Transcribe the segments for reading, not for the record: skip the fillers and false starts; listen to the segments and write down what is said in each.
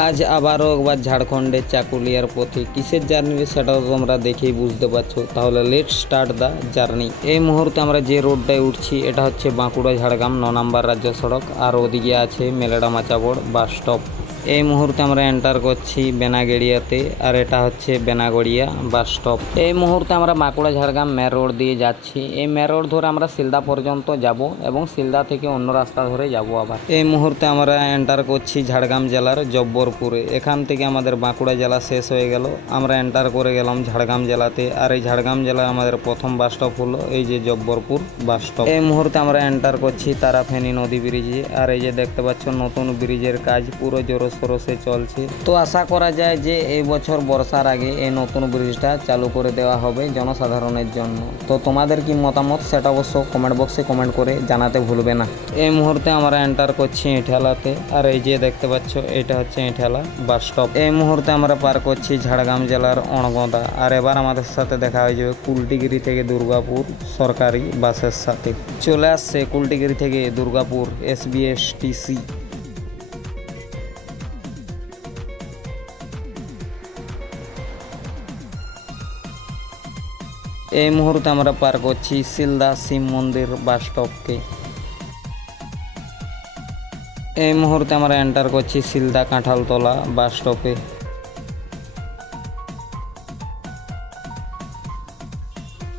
আজ আবারও একবার ঝাড়খণ্ডের চাকুলিয়ার পথে কিসের জার্নি সেটাও তোমরা দেখেই বুঝতে পারছো। তাহলে লেট স্টার্ট দ্য জার্নি। এই মুহূর্তে আমরা যে রোডটায় উঠছি এটা হচ্ছে বাঁকুড়া ঝাড়গ্রাম 9 নম্বর রাজ্য সড়ক, আর ওদিকে আছে মেলেডা মাচাবড় বাস স্টপ। এই মুহূর্তে আমরা এন্টার করছি বেনাগড়িয়াতে, আর এটা হচ্ছে বেনাগড়িয়া বাস স্টপ। এই মুহূর্তে আমরা বাঁকুড়া ঝাড়গ্রাম মেন রোড দিয়ে যাচ্ছি। এই মেন রোড ধরে আমরা শিলদা পর্যন্ত যাব এবং শিলদা থেকে অন্য রাস্তা ধরে যাব আবার। এই মুহূর্তে আমরা এন্টার করছি ঝাড়গ্রাম জেলার জব্বরপুরে। এখান থেকে আমাদের বাঁকুড়া জেলা শেষ হয়ে গেল, আমরা এন্টার করে গেলাম ঝাড়গ্রাম জেলাতে। আর এই ঝাড়গ্রাম জেলায় আমাদের প্রথম বাস স্টপ হলো এই যে জব্বরপুর বাস স্টপ। এই মুহূর্তে আমরা এন্টার করছি তারাফেনী নদী ব্রিজে, আর এই যে দেখতে পাচ্ছ নতুন ব্রিজের কাজ পুরো জোরসোরসে চলছে। তো আশা করা যায় যে এই বছর বর্ষার আগে এই নতুন ব্রিজটা চালু করে দেওয়া হবে জনসাধারণের জন্য। তো তোমাদের কি মতামত সেটা অবশ্য কমেন্ট বক্সে কমেন্ট করে জানাতে ভুলবে না। এই মুহূর্তে আমরা এন্টার করছি এঁঠেলাতে, আর এই যে দেখতে পাচ্ছ এটা হচ্ছে এঁঠেলা বাস স্টপ। এই মুহূর্তে আমরা পার করছি ঝাড়গ্রাম জেলার অণগদা, আর এবার আমাদের সাথে দেখা হয়ে যাবে কুলটিগিরি থেকে দুর্গাপুর সরকারি বাসের সাথে। চলে আসছে কুলটিগিরি থেকে দুর্গাপুর SBSTC। এই মুহূর্তে আমরা পার করছি শিলদা শিব মন্দির বাস স্টপকে। এই মুহূর্তে আমরা এন্টার করছি শিলদা কাঁঠালতলা বাস স্টপে।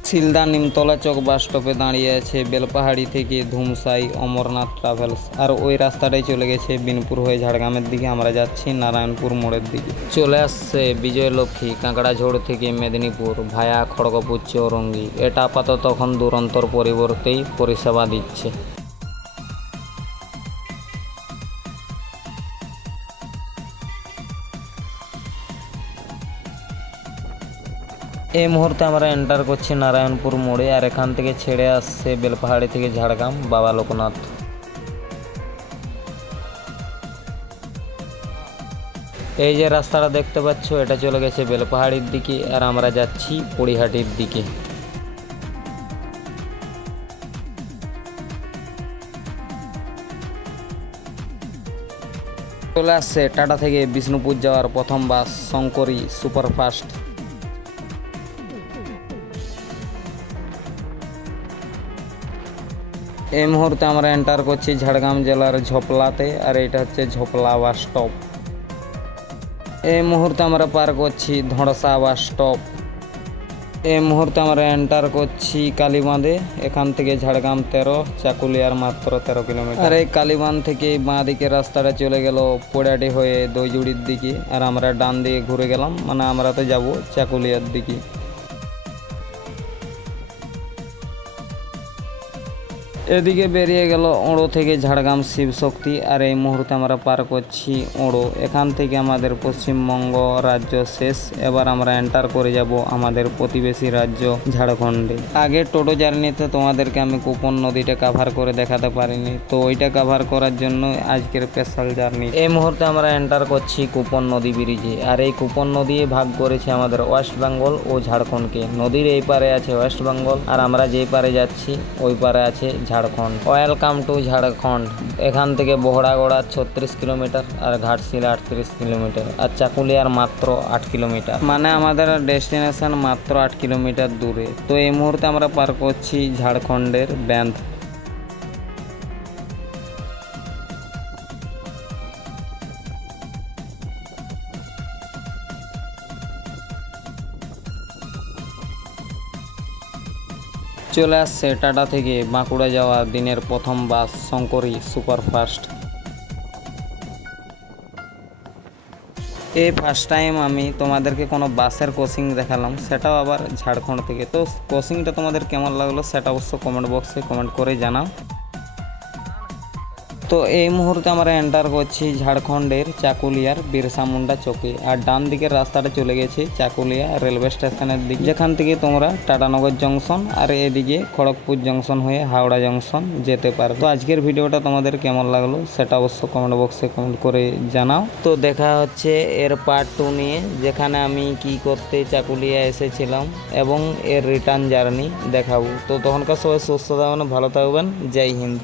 শিলদা নিমতলা চক বাস স্টপে দাঁড়িয়ে আছে বেলপাহাড়ি থেকে ধুমসাই অমরনাথ ট্রাভেলস, আর ওই রাস্তাটাই চলে গেছে বিনপুর হয়ে ঝাড়গ্রামের দিকে। আমরা যাচ্ছি নারায়ণপুর মোড়ের দিকে। চলে আসছে বিজয়লক্ষ্মী কাঁকড়াঝোড় থেকে মেদিনীপুর ভায়া খড়গপুর চৌরঙ্গি। এটা আপাতত তখন দুরন্তর পরিবর্তেই পরিষেবা দিচ্ছে। এই মুহূর্তে আমরা এন্টার করছি নারায়ণপুর মোড়ে, আর এখান থেকে ছেড়ে আসছে বেলপাহাড়ি থেকে ঝাড়গ্রাম বাবা লোকনাথ। এই যে রাস্তাটা দেখতে পাচ্ছ এটা চলে গেছে বেলপাহাড়ির দিকে, আর আমরা যাচ্ছি পড়িহাটির দিকে। চলে আসছে টাটা থেকে বিষ্ণুপুর যাওয়ার প্রথম বাস শঙ্করী সুপারফাস্ট। এই মুহূর্তে আমরা এন্টার করছি ঝাড়গ্রাম জেলার ঝোপলাতে, আর এটা হচ্ছে ঝোপলা বাস স্টপ। এই মুহূর্তে আমরা পার করছি ধড়সা বাস স্টপ। এই মুহূর্তে আমরা এন্টার করছি কালীবাঁধে। এখান থেকে ঝাড়গ্রাম 13, চাকুলিয়ার মাত্র 13 কিলোমিটার। আর এই কালীবাঁধ থেকে বাঁ দিকে রাস্তাটা চলে গেল পোড়াটি হয়ে দইজুড়ির দিকে, আর আমরা ডান দিকে ঘুরে গেলাম, মানে আমরা তো যাব চাকুলিয়ার দিকে। এদিকে বেরিয়ে গেল ওড়ো থেকে ঝাড়গ্রাম শিবশক্তি, আর এই মুহূর্তে আমরা পার করছি ওড়ো। এখান থেকে আমাদের পশ্চিমবঙ্গ রাজ্য শেষ। এবার আমরা এন্টার করে যাব আমাদের প্রতিবেশী রাজ্য ঝাড়খণ্ডে। আগে টোটো জার্নিতে তোমাদেরকে আমি কুপন নদীটা কাভার করে দেখাতে পারিনি, তো ওইটা কাভার করার জন্য আজকের স্পেশাল জার্নি। এই মুহূর্তে আমরা এন্টার করছি কুপন নদী ব্রিজে, আর এই কুপন নদী ভাগ করেছে আমাদের ওয়েস্ট বেঙ্গল ও ঝাড়খণ্ডকে। নদীর এই পারে আছে ওয়েস্ট বেঙ্গল, আর আমরা যেই পারে যাচ্ছি ওই পারে আছে ঝাড়খণ্ড। Welcome to Jharkhand. এখান থেকে বহড়াগড়া 36 কিলোমিটার, আর ঘাটশিলা 38 কিলোমিটার, আর চাকুলিয়ার মাত্র 8 কিলোমিটার। মানে আমাদের ডেস্টিনেশন মাত্র 8 কিলোমিটার দূরে। তো এই মুহূর্তে আমরা পার করছি ঝাড়খণ্ডের ব্যান্ড। চলে আসছে টাটা থেকে বাঁকুড়া যাওয়া দিনের প্রথম বাস শঙ্করী সুপারফাস্ট। এই ফার্স্ট টাইম আমি তোমাদেরকে কোনো বাসের ক্রসিং দেখালাম, সেটাও আবার ঝাড়খণ্ড থেকে। তো ক্রসিংটা তোমাদের কেমন লাগলো সেটা অবশ্য কমেন্ট বক্সে কমেন্ট করে জানাও। তো এই মুহূর্তে আমরা এন্টার করছি ঝাড়খণ্ডের চাকুলিয়ার বিরসা মুন্ডা চকে, আর ডান দিকের রাস্তাটা চলে গেছে চাকুলিয়া রেলওয়ে স্টেশনের দিকে, যেখান থেকে তোমরা টাটানগর জংশন আর এদিকে খড়গপুর জংশন হয়ে হাওড়া জংশন যেতে পারো। তো আজকের ভিডিওটা তোমাদের কেমন লাগলো সেটা অবশ্য কমেন্ট বক্সে কমেন্ট করে জানাও। তো দেখা হচ্ছে এর পার্ট 2 নিয়ে, যেখানে আমি কি করতে চাকুলিয়া এসেছিলাম এবং এর রিটার্ন জার্নি দেখাবো। তো তখনকার সবাই সুস্থ থাকবেন, ভালো থাকবেন। জয় হিন্দ।